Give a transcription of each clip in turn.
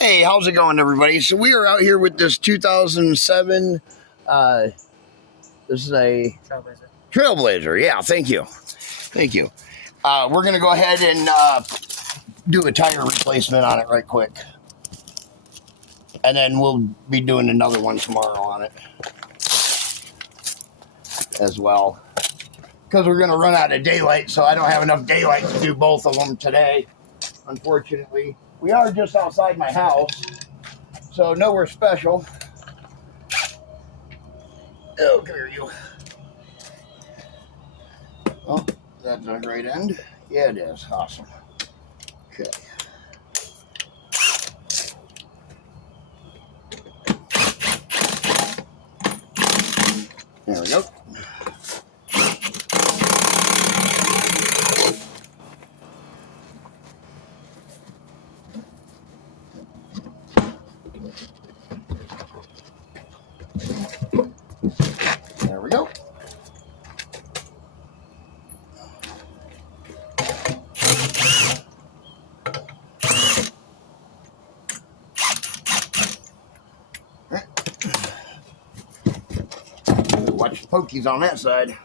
Hey, how's it going, everybody? So we are out here with this 2007. This is a Trailblazer. Yeah, thank you. We're gonna go ahead and do a tire replacement on it right quick, and then we'll be doing another one tomorrow on it as well. Because we're gonna run out of daylight, so I don't have enough daylight to do both of them today. Unfortunately, we are just outside my house. So nowhere special. Oh, come here, you. Oh, that's a great end. Yeah, it is. Awesome. Okay. There we go. There we go. Watch the pokies on that side.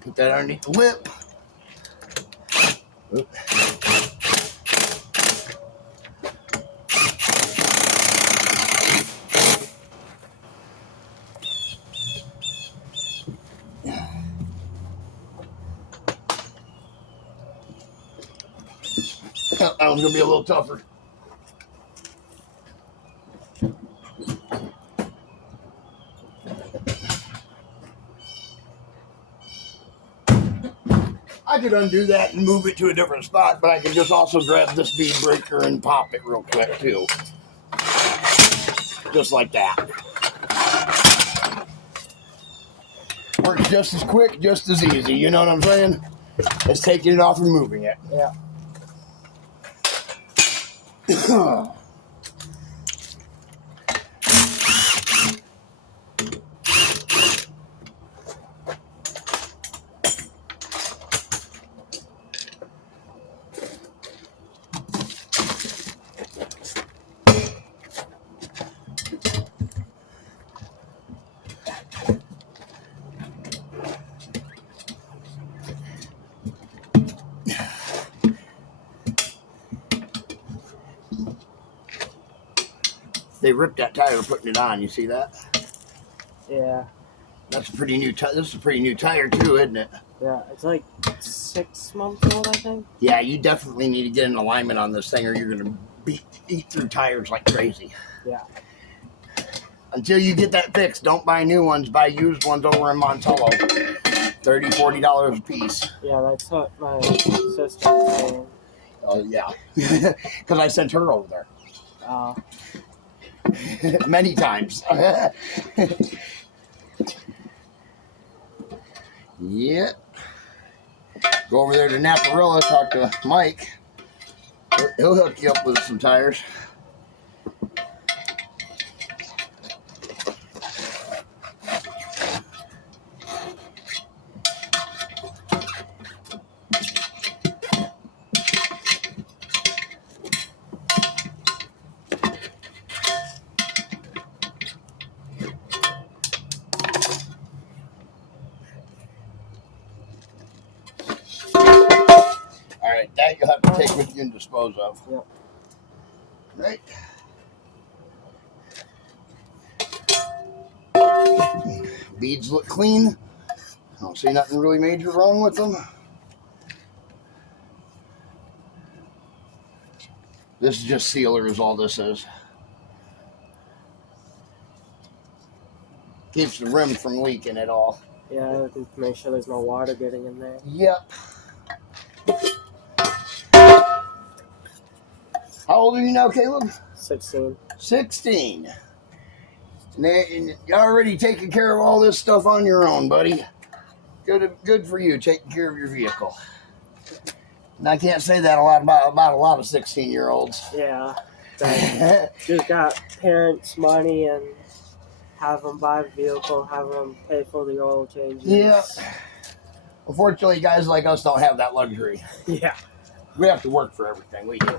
Put that underneath the lip. Oop. That one's going to be a little tougher. I could undo that and move it to a different spot, but I can just also grab this bead breaker and pop it real quick too. Just like that. Works just as quick, just as easy. You know what I'm saying? It's taking it off and moving it. Yeah. They ripped that tire putting it on. You see that? Yeah. That's a pretty new tire. This is a pretty new tire too, isn't it? Yeah. It's like 6 months old, I think. Yeah, you definitely need to get an alignment on this thing, or you're gonna eat through tires like crazy. Yeah. Until you get that fixed, don't buy new ones. Buy used ones over in Montello. $30, $40 a piece. Yeah, that's what my sister was saying. Oh yeah, because I sent her over there. Many times. Yeah. Go over there to Naparilla, talk to Mike. He'll hook you up with some tires. Alright, that you'll have to take with you and dispose of. Yep. Right? Beads look clean. I don't see nothing really major wrong with them. This is just sealer is all this is. Keeps the rim from leaking at all. Yeah, to make sure there's no water getting in there. Yep. How old are you now, Caleb? 16. 16. And you're already taking care of all this stuff on your own, buddy. Good for you, taking care of your vehicle. And I can't say that a lot about a lot of 16-year-olds. Yeah. Just got parents' money and have them buy a vehicle, have them pay for the oil changes. Yeah. Unfortunately, guys like us don't have that luxury. Yeah. We have to work for everything we do.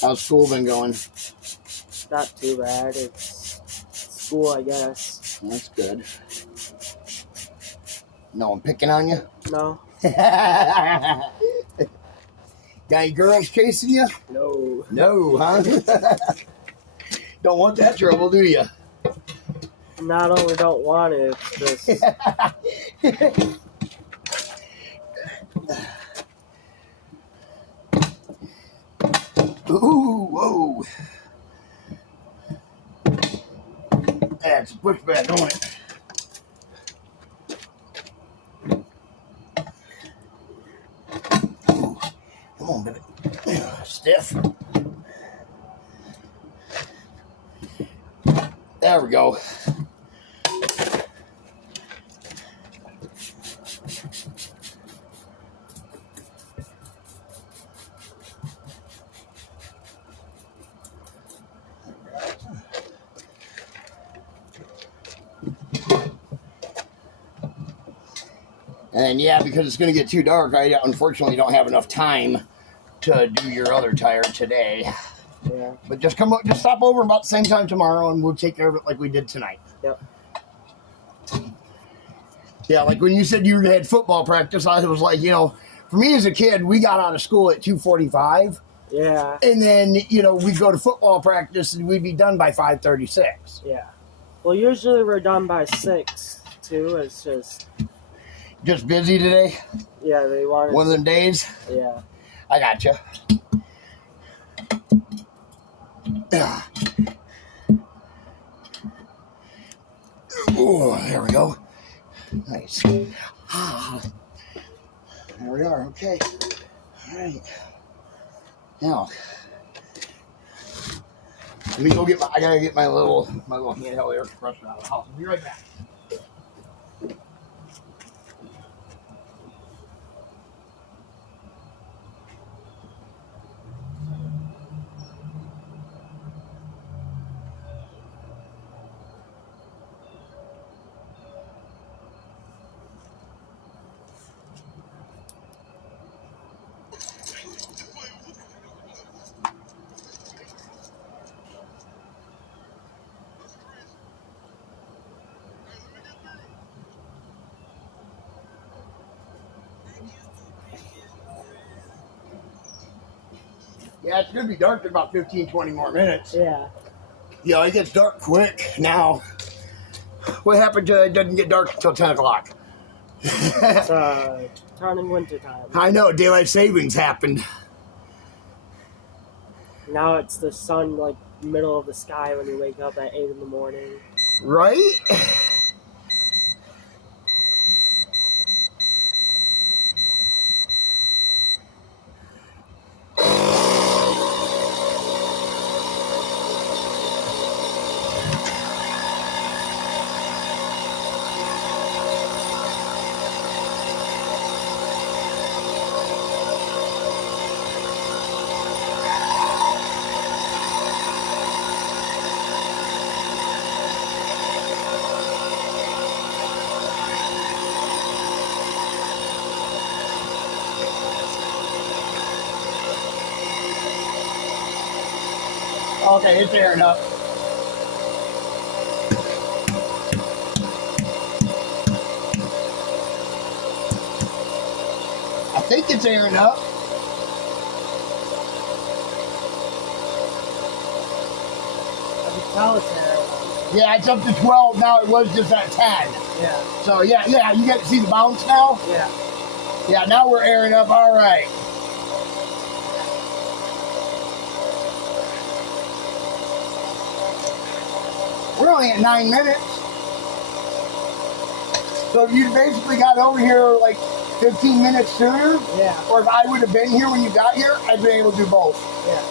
How's school been going? Not too bad. It's school, I guess. That's good. No one picking on you? No. Got any girls chasing you? No. No, huh? Don't want that trouble, do you? Not only don't want it, it's just Ooh, whoa. That's a pushback, don't it? Ooh, come on, baby. Stiff. There we go. And yeah, because it's going to get too dark, I unfortunately don't have enough time to do your other tire today. yeah. But just come up, just stop over about the same time tomorrow, and we'll take care of it like we did tonight. Yep. Yeah, like when you said you had football practice, I was like, for me as a kid, we got out of school at 2:45, Yeah. and then we'd go to football practice, and we'd be done by 5:36. Yeah. Well, usually we're done by 6 too. It's Just busy today. yeah, they wanted One of them days. yeah. I gotcha. Oh, there we go. Nice. Ah, there we are. Okay. All right. Now, let me go get I gotta get my little handheld air compressor out of the house. I'll be right back. Yeah, it's gonna be dark in about 15, 20 more minutes. Yeah. Yeah, it gets dark quick now. What happened to it doesn't get dark until 10 o'clock? It's turning winter time. I know, daylight savings happened. Now it's the sun like middle of the sky when you wake up at 8 in the morning. Right? Okay, it's airing up. I think it's airing up. I can tell it's there. Yeah, it's up to 12 now. It was just at 10. Yeah. So yeah, you get to see the bounce now? Yeah. Yeah, now we're airing up all right. We're only at 9 minutes. So if you basically got over here like 15 minutes sooner, Yeah. or if I would have been here when you got here, I'd been able to do both. Yeah.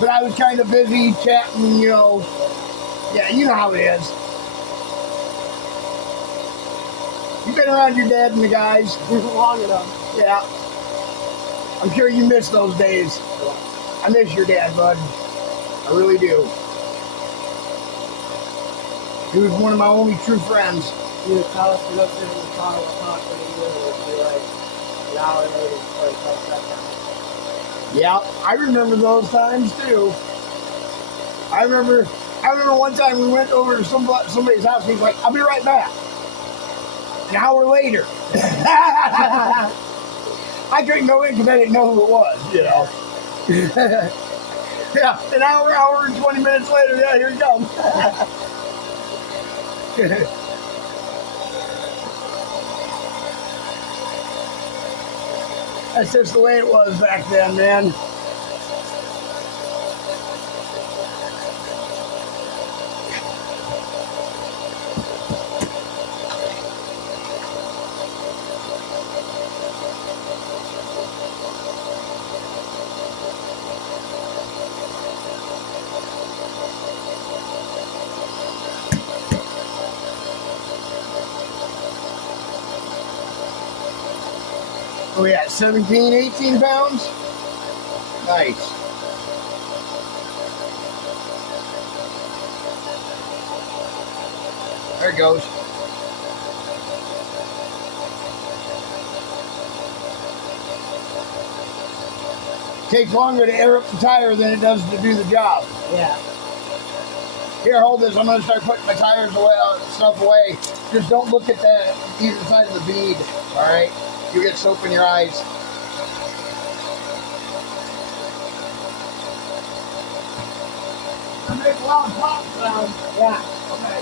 But I was kind of busy chatting, Yeah, you know how it is. You've been around your dad and the guys. Long enough. Yeah. I'm sure you miss those days. I miss your dad, bud. I really do. He was one of my only true friends. He would tell us to go sit in the car and talk, and it would be like an hour later before he comes back down. Yeah, I remember those times too. I remember one time we went over to somebody's house. He's like, "I'll be right back." An hour later, I couldn't go in because I didn't know who it was. You know. Yeah, an hour and 20 minutes later. Yeah, here he comes. That's just the way it was back then, man. Oh yeah, 17, 18 pounds? Nice. There it goes. Takes longer to air up the tire than it does to do the job. Yeah. Here, hold this. I'm going to start putting my tires away, stuff away. Just don't look at either side of the bead, all right? You get soap in your eyes. I make a loud pop sound. Yeah. Okay.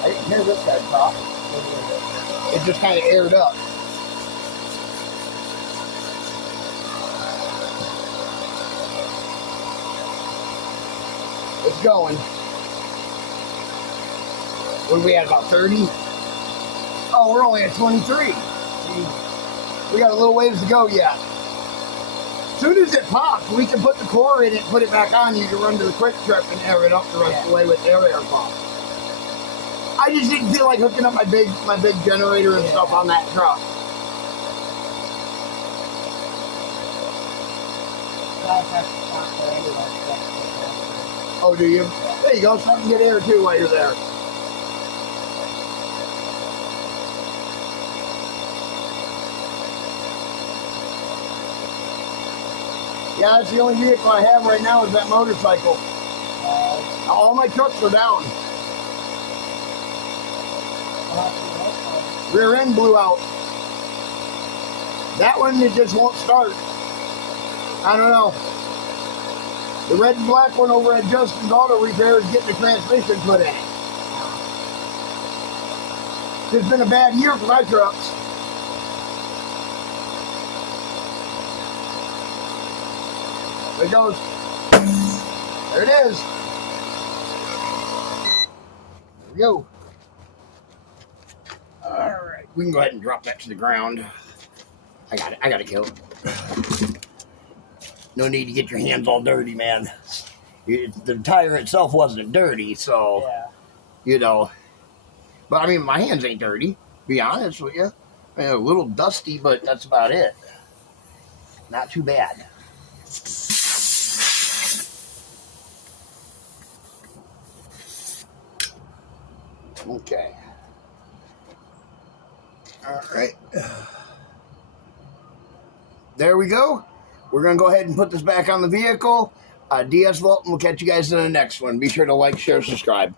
I didn't hear this guy talk. It just kind of aired up. It's going. What are we at, about 30? Oh, we're only at 23. We got a little ways to go yet. As soon as it pops, we can put the core in it, put it back on. You can run to the quick trip and air it up the rest of the way with their air pump. I just didn't feel like hooking up my big generator and stuff on that truck. Oh, do you? There you go. Something to get air too while you're there. Yeah, that's the only vehicle I have right now is that motorcycle. All my trucks are down. Rear end blew out. That one, it just won't start. I don't know. The red and black one over at Justin's Auto Repair is getting the transmission put in. It's been a bad year for my trucks. There it goes. There it is. we go. All right, we can go ahead and drop that to the ground. I got it. I got it, Kill. No need to get your hands all dirty, man. The tire itself wasn't dirty, so Yeah. you know. But I mean, my hands ain't dirty. Be honest with you. I mean, a little dusty, but that's about it. Not too bad. Okay. All right. There we go. We're going to go ahead and put this back on the vehicle. DS Vault, and we'll catch you guys in the next one. Be sure to like, share, subscribe.